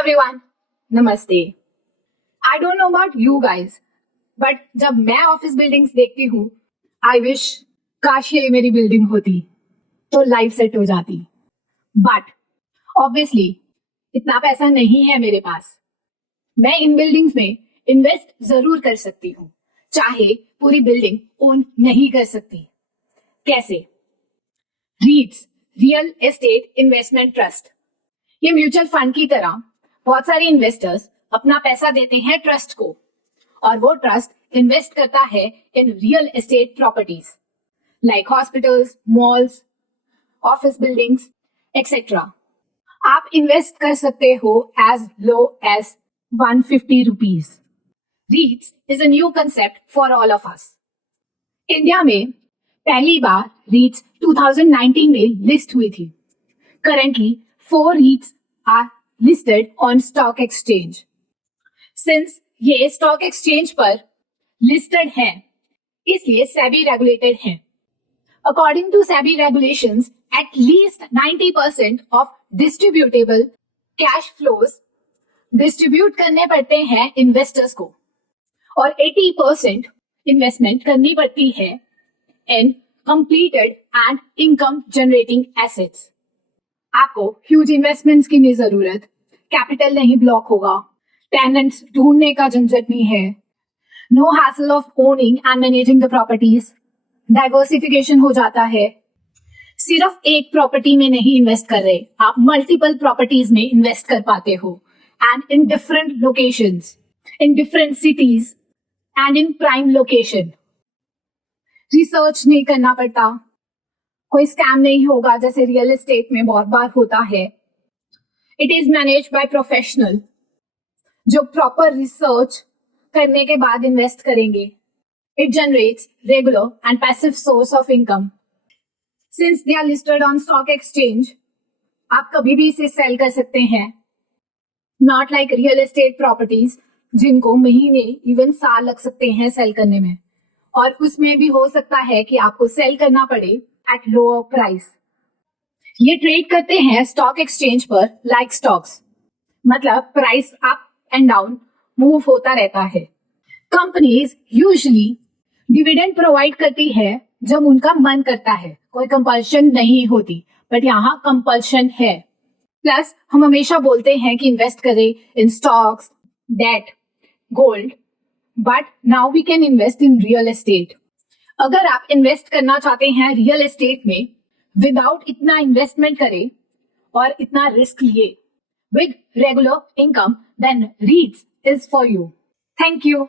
Everyone, नमस्ते। I don't know about you guys, but जब मैं ऑफिस बिल्डिंग्स देखती हूँ, आई विश काश ये मेरी बिल्डिंग होती तो लाइफ सेट हो जाती। बट ऑब्वियसली इतना पैसा नहीं है मेरे पास। मैं इन बिल्डिंग्स में इन्वेस्ट जरूर कर सकती हूँ, चाहे पूरी बिल्डिंग ओन नहीं कर सकती। कैसे? रीट्स, रियल एस्टेट इन्वेस्टमेंट ट्रस्ट, ये म्यूचुअल फंड की तरह बहुत सारे इन्वेस्टर्स अपना पैसा देते हैं ट्रस्ट को, और वो ट्रस्ट इन्वेस्ट करता है in real estate properties like hospitals, malls, office buildings etcetera. आप इन्वेस्ट कर सकते हो as low as 150 rupees. REITs is a new concept for all of us. India में पहली बार रीट्स 2019 में लिस्ट हुई थी। Currently 4 REITs are listed on stock exchange. Since ये stock exchange पर listed है, इसलिए SEBI regulated है। According to SEBI regulations, at least 90% of distributable cash flows distribute करने पड़ते हैं investors को, और 80% investment करनी पड़ती है in completed and income generating assets। आपको ह्यूज इन्वेस्टमेंट्स की नहीं जरूरत, कैपिटल नहीं ब्लॉक होगा, टेनेंट्स ढूंढने का झंझट नहीं है, no hassle of owning and managing the properties, diversification हो जाता है। सिर्फ एक प्रॉपर्टी में नहीं इन्वेस्ट कर रहे, आप मल्टीपल प्रॉपर्टीज में इन्वेस्ट कर पाते हो, and in different locations, in different cities and in prime location. Research नहीं करना पड़ता, कोई स्कैम नहीं होगा जैसे रियल एस्टेट में बहुत बार होता है। It is manage by professional जो प्रॉपर रिसर्च करने के बाद इन्वेस्ट करेंगे। It generates regular and passive source of income. Since they are listed on stock exchange, आप कभी भी इसे सेल कर सकते हैं। Not like real estate properties जिनको महीने इवन साल लग सकते हैं सेल करने में, और उसमें भी हो सकता है कि आपको सेल करना पड़े at lower price। ये ट्रेड करते हैं स्टॉक एक्सचेंज पर लाइक स्टॉक्स, मतलब price up and down move होता रहता है। कंपनीज यूजुअली डिविडेंड प्रोवाइड करती है जब उनका मन करता है, कोई कंपल्शन नहीं होती, बट यहाँ कंपल्शन है। प्लस हम हमेशा बोलते हैं कि इन्वेस्ट करें in stocks, debt, gold, but now we can invest in real estate. अगर आप इन्वेस्ट करना चाहते हैं रियल एस्टेट में विदाउट इतना इन्वेस्टमेंट करें और इतना रिस्क लिए, with regular income, then REITs is for you. Thank you.